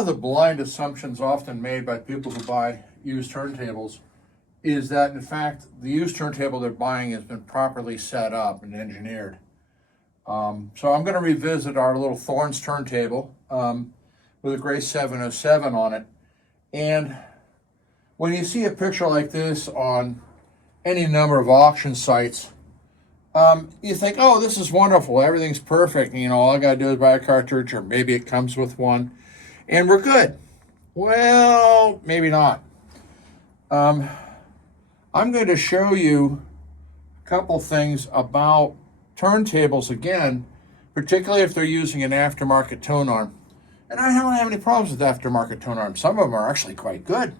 of the blind assumptions often made by people who buy used turntables is that, in fact, the used turntable they're buying has been properly set up and engineered. So I'm going to revisit our little Thorens turntable with a gray 707 on it. And when you see a picture like this on any number of auction sites, you think, oh, this is wonderful, everything's perfect, you know, all I got to do is buy a cartridge, or maybe it comes with one, and we're good. Well, maybe not. I'm going to show you a couple things about turntables again, particularly if they're using an aftermarket Tonearm. And I don't have any problems with aftermarket Tonearms. Some of them are actually quite good.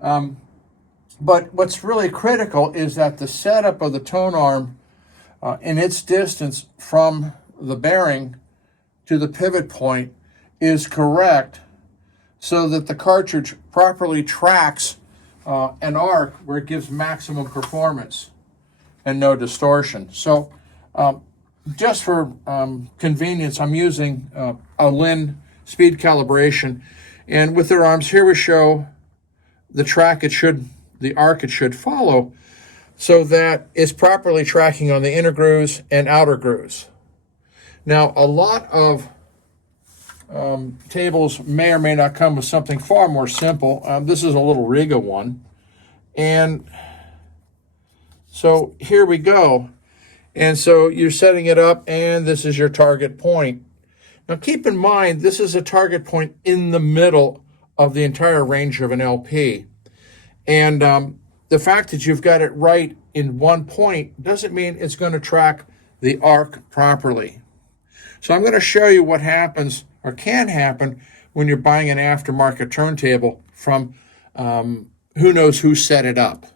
But what's really critical is that the setup of the Tonearm and its distance from the bearing to the pivot point is correct, so that the cartridge properly tracks an arc where it gives maximum performance and no distortion. So just for convenience, I'm using a Lin speed calibration, and with their arms here we show the arc it should follow, so that it's properly tracking on the inner grooves and outer grooves. Now, a lot of tables may or may not come with something far more simple. This is a little Riga one. And so here we go. And so you're setting it up, and this is your target point. Now keep in mind, this is a target point in the middle of the entire range of an LP. And the fact that you've got it right in one point doesn't mean it's going to track the arc properly. So I'm going to show you what happens, or can happen, when you're buying an aftermarket turntable from who knows who set it up.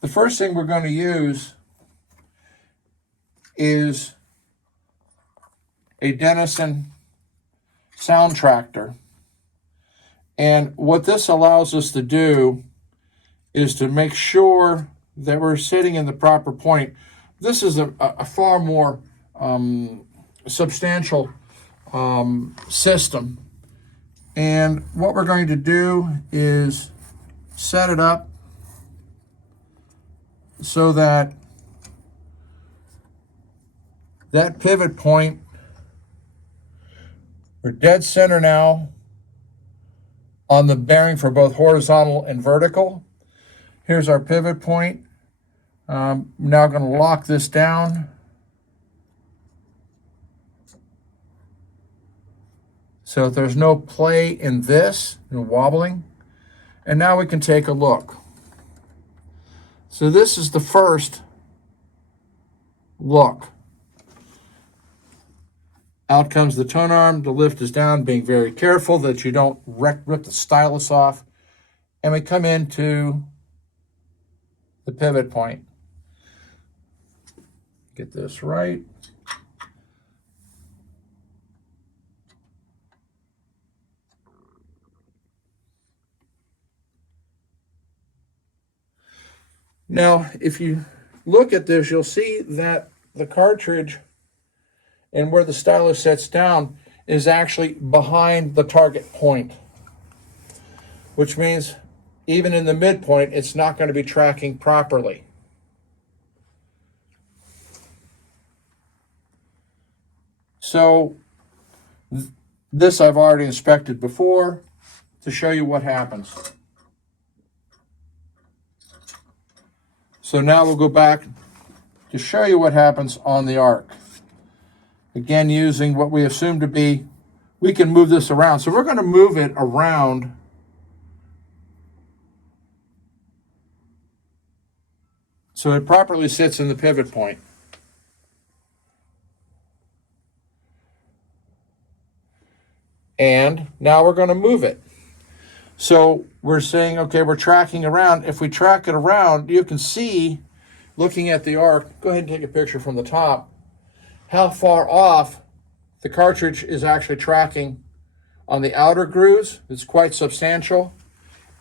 The first thing we're going to use is a Denison sound tractor. And what this allows us to do is to make sure that we're sitting in the proper point. This is a far more substantial system. And what we're going to do is set it up so that that pivot point, we're dead center now on the bearing for both horizontal and vertical. Here's our pivot point. I'm now going to lock this down so that there's no play in this, no wobbling. And now we can take a look. So this is the first look. Out comes the Tonearm, the lift is down, being very careful that you don't rip the stylus off. And we come into the pivot point. Get this right. Now, if you look at this, you'll see that the cartridge and where the stylus sets down is actually behind the target point, which means even in the midpoint, it's not going to be tracking properly. So this I've already inspected before to show you what happens. So now we'll go back to show you what happens on the arc. Again, using what we assume to be, we can move this around. So we're going to move it around so it properly sits in the pivot point. And now we're going to move it. So we're saying, okay, we're tracking around. If we track it around, you can see, looking at the arc, go ahead and take a picture from the top, how far off the cartridge is actually tracking on the outer grooves. It's quite substantial.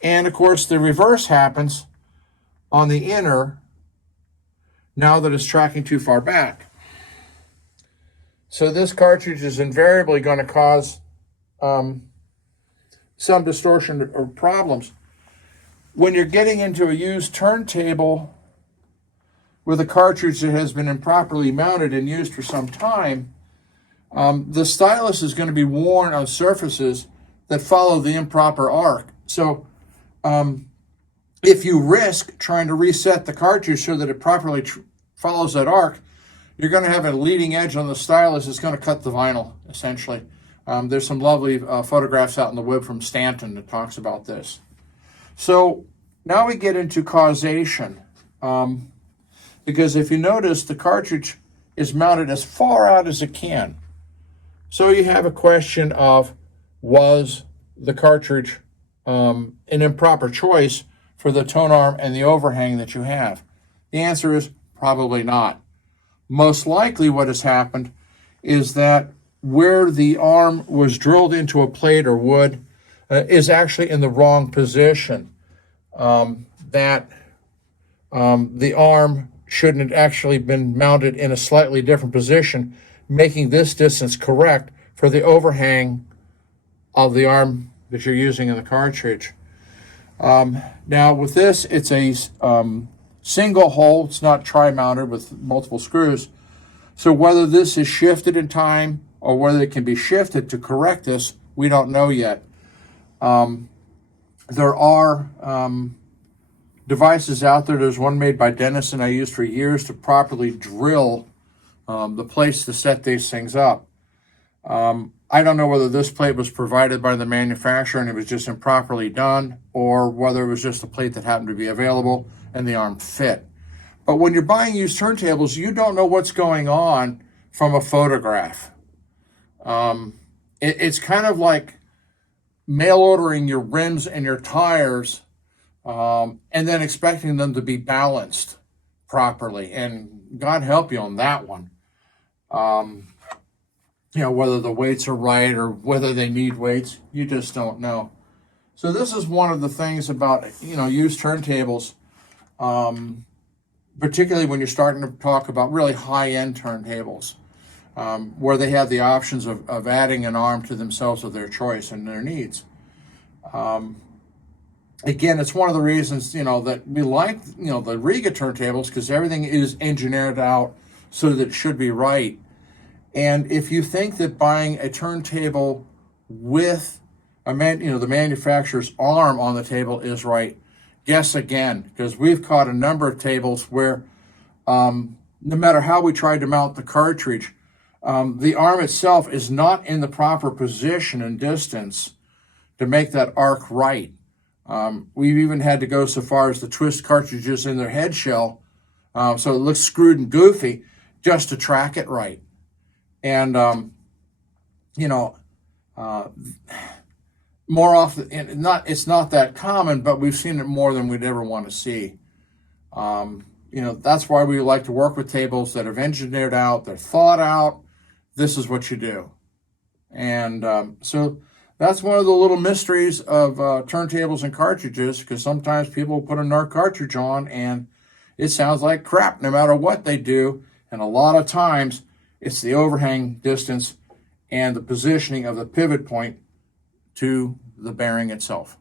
And of course, the reverse happens on the inner now that it's tracking too far back. So this cartridge is invariably going to cause some distortion or problems. When you're getting into a used turntable with a cartridge that has been improperly mounted and used for some time, the stylus is going to be worn on surfaces that follow the improper arc. So if you risk trying to reset the cartridge so that it properly follows that arc, you're going to have a leading edge on the stylus that's going to cut the vinyl, essentially. There's some lovely photographs out in the web from Stanton that talks about this. So now we get into causation. Because if you notice, the cartridge is mounted as far out as it can. So you have a question of, was the cartridge an improper choice for the tone arm and the overhang that you have? The answer is probably not. Most likely what has happened is that where the arm was drilled into a plate or wood is actually in the wrong position. The arm shouldn't have actually been mounted in a slightly different position, making this distance correct for the overhang of the arm that you're using in the cartridge. Now with this, it's a single hole. It's not tri-mounted with multiple screws. So whether this is shifted in time or whether it can be shifted to correct this, we don't know yet. There are devices out there. There's one made by Dennison I used for years to properly drill the plates to set these things up. I don't know whether this plate was provided by the manufacturer and it was just improperly done, or whether it was just a plate that happened to be available and the arm fit. But when you're buying used turntables, you don't know what's going on from a photograph. It's kind of like mail ordering your rims and your tires and then expecting them to be balanced properly. And God help you on that one. Whether the weights are right or whether they need weights, you just don't know. So this is one of the things about, used turntables, particularly when you're starting to talk about really high-end turntables, where they have the options of adding an arm to themselves of their choice and their needs. Again, it's one of the reasons, that we like, the Riga turntables, because everything is engineered out so that it should be right. And if you think that buying a turntable with the manufacturer's arm on the table is right, guess again, because we've caught a number of tables where no matter how we tried to mount the cartridge, the arm itself is not in the proper position and distance to make that arc right. We've even had to go so far as to twist cartridges in their head shell so it looks screwed and goofy just to track it right. And, more often, it's not that common, but we've seen it more than we'd ever want to see. That's why we like to work with tables that have engineered out, they're thought out. This is what you do. And so that's one of the little mysteries of turntables and cartridges, because sometimes people put a NARC cartridge on and it sounds like crap no matter what they do. And a lot of times it's the overhang distance and the positioning of the pivot point to the bearing itself.